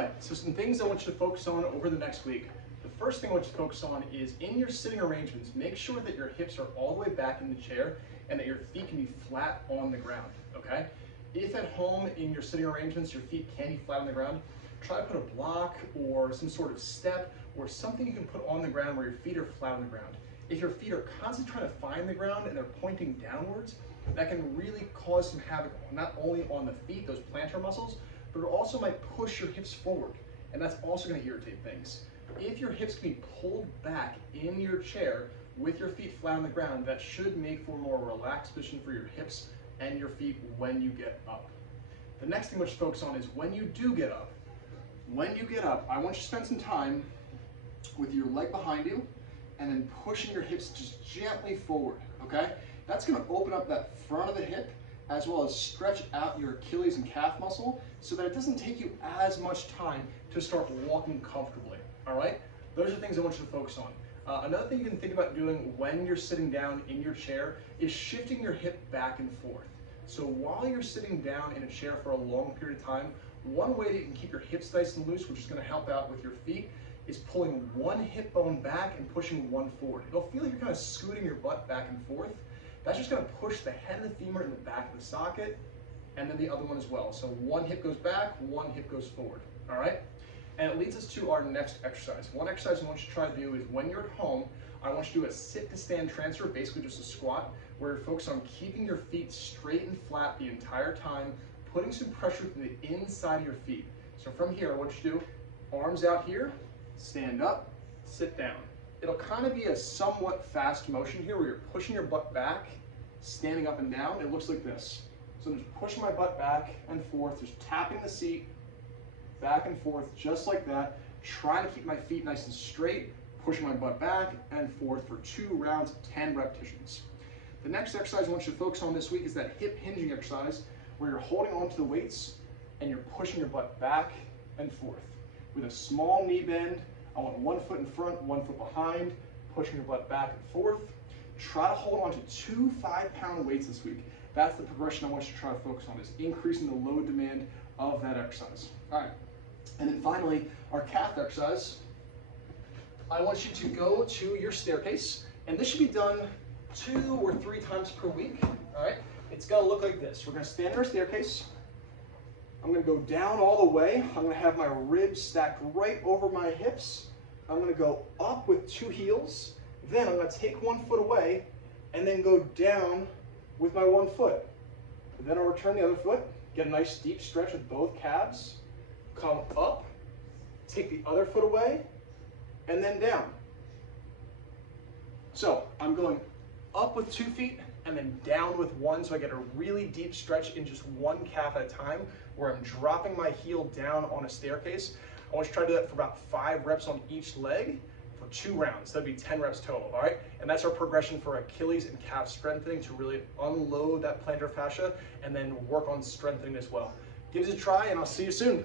right, so some things I want you to focus on over the next week. The first thing I want you to focus on is in your sitting arrangements, make sure that your hips are all the way back in the chair and that your feet can be flat on the ground, okay? If at home in your sitting arrangements, your feet can be flat on the ground, try to put a block or some sort of step or something you can put on the ground where your feet are flat on the ground. If your feet are constantly trying to find the ground and they're pointing downwards, that can really cause some havoc, not only on the feet, those plantar muscles, but it also might push your hips forward, and that's also going to irritate things. If your hips can be pulled back in your chair with your feet flat on the ground, that should make for a more relaxed position for your hips and your feet when you get up. The next thing which to focus on is when you do get up. When you get up, I want you to spend some time with your leg behind you and then pushing your hips just gently forward, okay? That's gonna open up that front of the hip as well as stretch out your Achilles and calf muscle so that it doesn't take you as much time to start walking comfortably, all right? Those are things I want you to focus on. Another thing you can think about doing when you're sitting down in your chair is shifting your hip back and forth. So while you're sitting down in a chair for a long period of time, one way that you can keep your hips nice and loose, which is gonna help out with your feet, is pulling one hip bone back and pushing one forward. It'll feel like you're kind of scooting your butt back and forth. That's just gonna push the head of the femur in the back of the socket, and then the other one as well. So one hip goes back, one hip goes forward, all right? And it leads us to our next exercise. One exercise I want you to try to do is when you're at home, I want you to do a sit to stand transfer, basically just a squat, where you're focused on keeping your feet straight and flat the entire time, putting some pressure from the inside of your feet. So from here, what you do, arms out here, stand up, sit down. It'll kind of be a somewhat fast motion here where you're pushing your butt back, standing up and down. It looks like this. So I'm just pushing my butt back and forth, just tapping the seat, back and forth, just like that. Trying to keep my feet nice and straight, pushing my butt back and forth for 2 rounds of 10 repetitions. The next exercise I want you to focus on this week is that hip hinging exercise where you're holding onto the weights and you're pushing your butt back and forth. With a small knee bend, I want 1 foot in front, 1 foot behind, pushing your butt back and forth. Try to hold on to 2 5-pound weights this week. That's the progression I want you to try to focus on, is increasing the load demand of that exercise. All right, and then finally, our calf exercise. I want you to go to your staircase, and this should be done 2 or 3 times per week, all right? It's gonna look like this. We're gonna stand in our staircase. I'm gonna go down all the way. I'm gonna have my ribs stacked right over my hips. I'm gonna go up with 2 heels. Then I'm gonna take 1 foot away and then go down with my 1 foot. Then I'll return the other foot, get a nice deep stretch with both calves, come up, take the other foot away, and then down. So I'm going up with 2 feet and then down with 1, so I get a really deep stretch in just 1 calf at a time, where I'm dropping my heel down on a staircase. I want you to try to do that for about 5 reps on each leg for 2 rounds. That'd be 10 reps total, all right? And that's our progression for Achilles and calf strengthening to really unload that plantar fascia and then work on strengthening as well. Give it a try, and I'll see you soon.